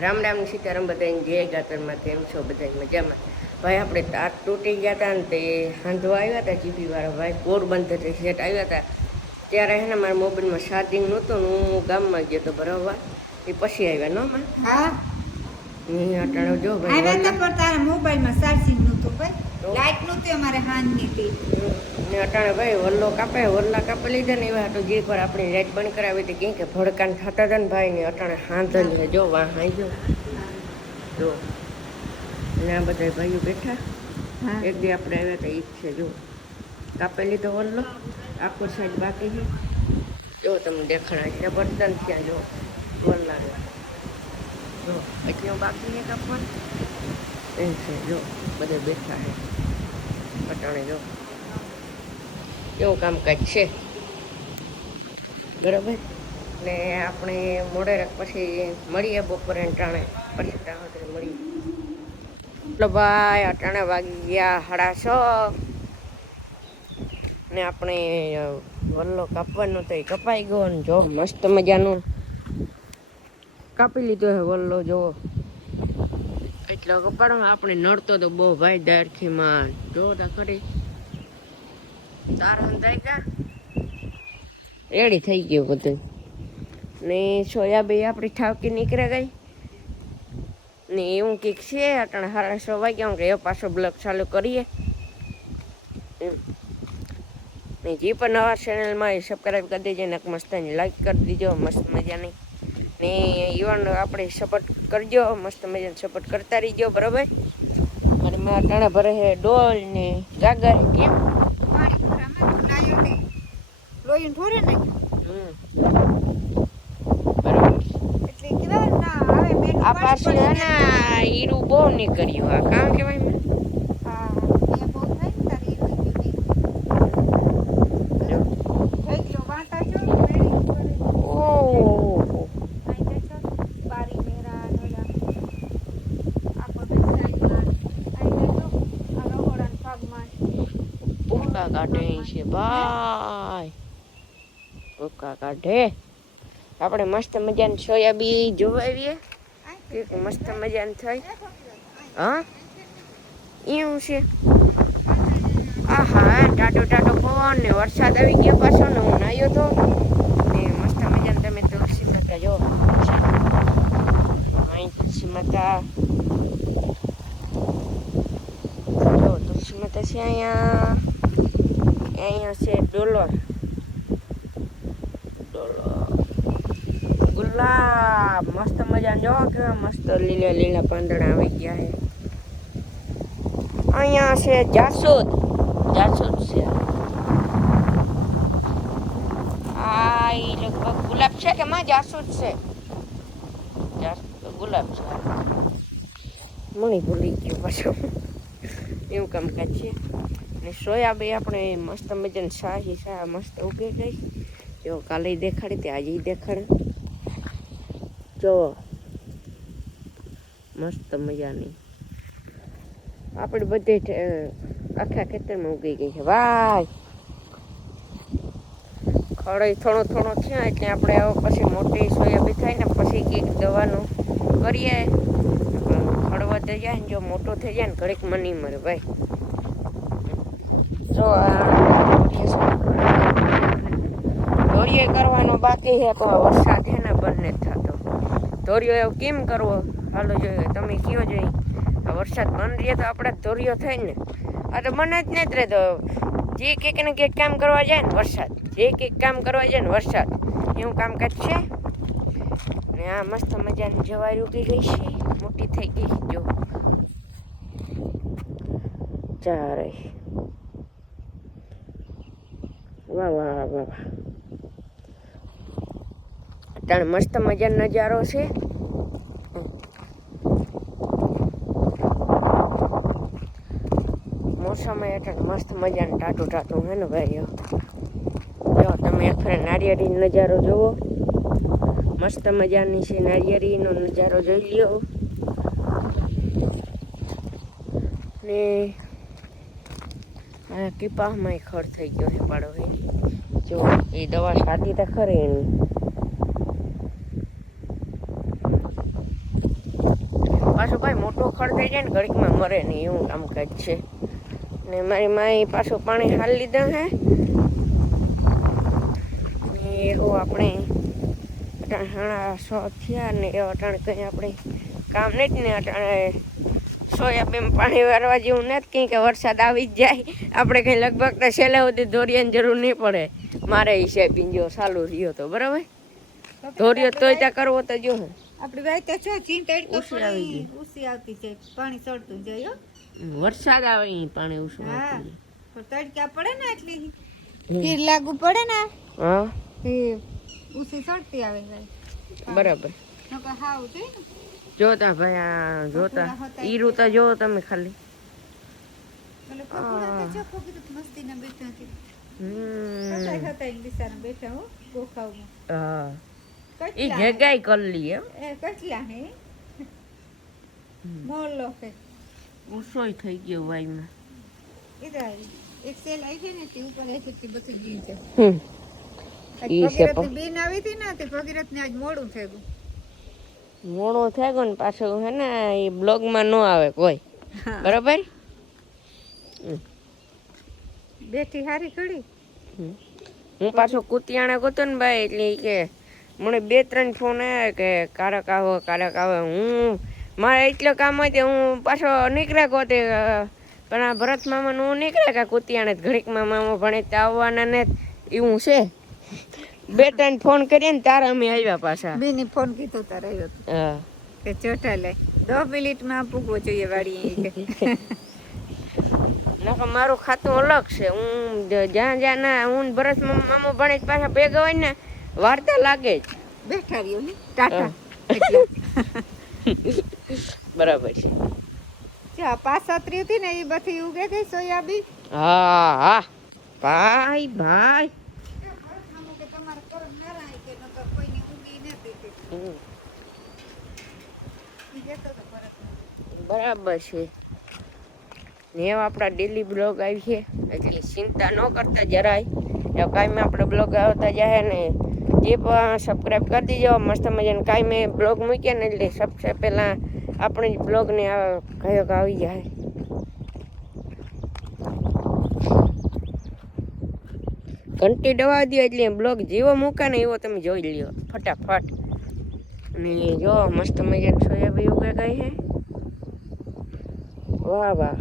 રામ રામ સીતારામ બધાને જય ગાતરમાં કેમ છો બધા મજામાં ભાઈ આપણે તાર તૂટી ગયા હતા ને તે હાંધો આવ્યા હતા જીપીવાળા ભાઈ પોરબંદરથી સેટ આવ્યા હતા ત્યારે હે ને મારા મોબાઈલમાં ચાર્જિંગ નહોતું ને હું ગામમાં ગયો તો ભરવા એ પછી આવ્યા નો માં હા અટાણો જો ભાઈ આવ્યા તો પણ તારા મોબાઈલમાં ચાર્જિંગ નહોતું ભાઈ લાઈટ નહોતી અમારે હાંજની હતી ને અટાણે ભાઈ વલ્લા કાપી લીધા ને એવા તો જે પર આપણી લાઈટ બંધ કરાવી હતી કેમ કે ભડકાન થતા હતા ને ભાઈ ને અટાણે હાંધલ છે જો વાહ હાંજો જો અને આ બધા ભાઈઓ બેઠા એક દી આપણે આવ્યા હતા ઈ છે જો કાપી લીધો વલ્લો આખો સાઈડ બાકી છે જો તમને દેખાણા છે બર્તન ત્યાં જો વલ્લા જો એટલું બાકી છે કાપવાનું એમ છે જો બધા બેઠા છે અટાણે જો એવું કામકાજ છે બરાબર ને આપણે મોડેરક પછી મળીએ બપોરે ટાણે પછી ત્યાં મળીએ એટલે ભાઈ અટાણે વાગી ગયા 6:30 ને આપણે વલ્લો કાપવાનો તો એ કપાઈ ગયો ને જો મસ્ત મજાનું કાપી લીધો હે વલ્લો જો એટલે કપાડો આપણે નડતો તો બહુ ભાઈ દારખીમાં જોતા ખરી તાર હંધાઈ ગયા રેડી થઈ ગયું બધું ને સોયાબી આપણી ઠાવકી નીકળે ગઈ ને એવું કંઈક છે અટાણે 6:30 વાગ્યા કે એ પાછો બ્લોગ ચાલુ કરીએ ને જે પણ નવા ચેનલમાં એ સબસ્ક્રાઈબ કરી દેજો ને મસ્તની લાઈક કરી દીજો મસ્ત મજાની ને ઇવન આપણે સપોર્ટ કરજો મસ્ત મજાને સપોર્ટ કરતા રહીજો બરાબર અને મેં અટાણે ભરે છે ડોલ ને ગાગર કેમ લોહીને ઠોરે ને બરાબર એટલે કેવા ના હવે મેં આ પાછું હે ને હીરું બહુ નીકળ્યું આ કામ કેવાય મેં હા એ બહુ થાય ને તારી થઈ ગયો વાંટા જો મેળી કરે ઓહ આઈ જશો બારી મેરા નોડા આપો બેસાઈ આઈ જશો આ રોહડાન પગમાં ભૂકા કાઢે છે ભાઈ ભૂકા કાઢે આપણે મસ્ત મજાની સોયાબીન જોવાવીએ કે મસ્ત મજાની થઈ હા એવું છે આહા ટાટો પવન ને વરસાદ આવી ગયો પાછો ને હું નાયો તો ને મસ્ત મજાને તમે તુલસી માતા જો અહીં તુલસી માતા જો તુલસી માતા છે અહીંયા છે ડોલર ગુલાબ મસ્ત મજા જો કેવા મસ્ત લીલા લીલા પાંદડા આવી ગયા છે અહીંયા છે જાસૂદ છે આ ઈ લગભગ ગુલાબ છે કે માં જાસૂદ છે ગુલાબ છે મણી ભૂલી ગયો પાછું એવું કામકાજ છે ને સોયાબી આપણે મસ્ત મજાની શાહ મસ્ત ઉગી ગઈ જો કાલે દેખાડી તે આજે દેખાડે જો મસ્ત મજાની આપણે બધે આખા ખેતરમાં ઉગી ગઈ છે ભાઈ ખડે થોડો થયા એટલે આપણે પછી મોટી સોયાબીન થાય ને પછી કંઈક દવાનું કરીએ ખડવા થઈ જાય ને જો મોટો થઈ જાય ને ઘડીક મની મરે ભાઈ જો દોરીએ કરવાનો બાકી છે તો વરસાદ છે ને બંને થતો દોરીઓ એવું કેમ કરવો હાલો જોઈએ તમે કયો જોઈ વરસાદ બંધ રહે તો આપણે દોરીઓ થાય ને આ તો બને જ નહીં જ રહેતો જે કંઈક ને કંઈક કામ કરવા જાય ને વરસાદ એવું કામકાજ છે ને આ મસ્ત મજાની જવારી ઉગી ગઈ છે મોટી થઈ ગઈ જો ચારે વાહ અત્યારે મસ્ત મજાનો નજારો છે મોસમ એટલે મસ્ત મજાનું ટાટું હે ને ભાઈ જો તમે એક ફરે નારિયેળીનો નજારો જુઓ મસ્ત મજાની છે નારિયેળીનો નજારો જોઈ લ્યો ને આ કીપામાં ખડ થઈ ગયો છે પાડો હે જો એ દવા છાંટી તો ખરી એની પાછો ભાઈ મોટો ખડ થઈ જાય ને ઘડીકમાં મરે નહીં એવું કામકાજ છે. ને મારી માએ પાછું પાણી હાલ લીધા હે ને એવું આપણે અટાણા 100 થયા ને એ અટાણે કંઈ આપણે કામ નથી ને અટાણે સોયાબીન પાણી વારવા જેવું નથી કંઈ કે વરસાદ આવી જ જાય આપણે કંઈ લગભગ તો છેલ્લે સુધી ધોરિયાની જરૂર નહીં પડે મારે હિસાબી જો ચાલુ રહ્યો તો બરાબર ધોરિયો તોય ત્યાં કરવો તો જો આપણી વાત તો છો ચીન તડકો ઉસી આવી ગઈ. ઉસી આવતી છે પાણી ચડતું જાય વરસાદ આવે ઈ પાણી ઉસું હા પણ તડકા પડે ને એટલી તીર લાગુ પડે ને હા એ ઉસી ચડતી આવે જાય બરાબર નકર હાવ છે ને જોતા ભાઈ આ જોતા ઈરું તો જો તમે ખાલી એટલે કપડા તો જો કોકી તો મસ્તીના બેઠા છે હતાઈ બિચારા બેઠા હો ગોખાવમાં હા ઈ કેટલા જગ્યાએ કરી લી એમ એ કેટલા હે મોલો છે ઉસોય થઈ ગયો વાયમાં ઇધર એક સેલ આવી છે ને તે ઉપર છે તે બધી જીન છે ઈ છે ભગીરથ બેન આવી હતી ને તે ભગીરથ ને આજ મોડું થઈ ગયું મોડો થઈ ગયો ને પાછું હે ને એ બ્લોગમાં ન આવે કોઈ બરાબર બેઠી હારી ખડી હું પાછો કુતિયાણા ગયો ને ભાઈ એટલે ઈ કે મને 2-3 ફોન આવ્યા કે કારક આવે હું મારે એટલો કામ હોય તે હું પાછો નીકળ્યા ગયો તે પણ આ ભરત મામાનું હું નીકળ્યા કે કુતિયાણે ઘડીકમાં મામા ભણે તે આવવાના ને એવું છે 2-3 ફોન કર્યા ને તારા અમે આવ્યા પાછા બેની ફોન કીધો તારે આવ્યો તો હા કે ચોટા લે 10 મિનિટમાં પૂગવો જોઈએ વાડી નકર મારું ખાતું અલગ છે હું જ્યાં ના હું ભરત મામો ભણે જ પાછા ભેગા હોય ને વાર્તા લાગે જ બેઠા રહ્યો ને ટાટા બરાબર છે ચા પાસત્રી હતી ને એ બધી ઉગે ગઈ સોયાબીન હા હા ભાઈ ભાઈ તમારે કરમ નરાય કે નકર કોઈને ઉગી નથી ઈ જતો તો પરત બરાબર છે ને એવા આપણા ડેલી બ્લોગ આવી છે એટલે ચિંતા ન કરતા જરાય કાંઈ આપણે બ્લોગ આવતા જાય ને જે પણ સબસ્ક્રાઈબ કરી દીજો મસ્ત મજાને કાંઈ મેં બ્લોગ મૂક્યા ને એટલે સબસે પહેલાં આપણે જ બ્લોગને કયો આવી જાય ઘંટી દવા દો એટલે બ્લોગ જેવો મૂકે ને એવો તમે જોઈ લ્યો ફટાફટ અને જો મસ્ત મજાની સોયાબીન ઉગે ગઈ છે વાહ વાહ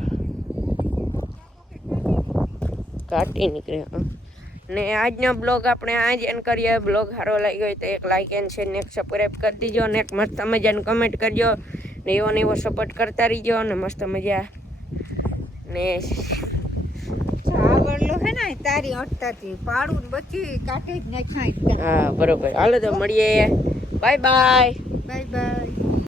કાઢી નીકળે ને આજનો બ્લોગ આપણે આ જ એન્ડ કરીએ બ્લોગ સારો લાગ્યો હોય તો એક લાઇક એન્ડ શેર ને એક સબસ્ક્રાઈબ કરી દીજો ને એક મસ્ત મજાનું કમેન્ટ કરજો ને એવો ને એવો સપોર્ટ કરતા રહીજો ને મસ્ત મજા ને આવડલો હે ને તારી અટતાતી પાડું ને બચી કાઢી જ નાખાય હા બરોબર હાલો તો મળીએ બાય બાય બાય બાય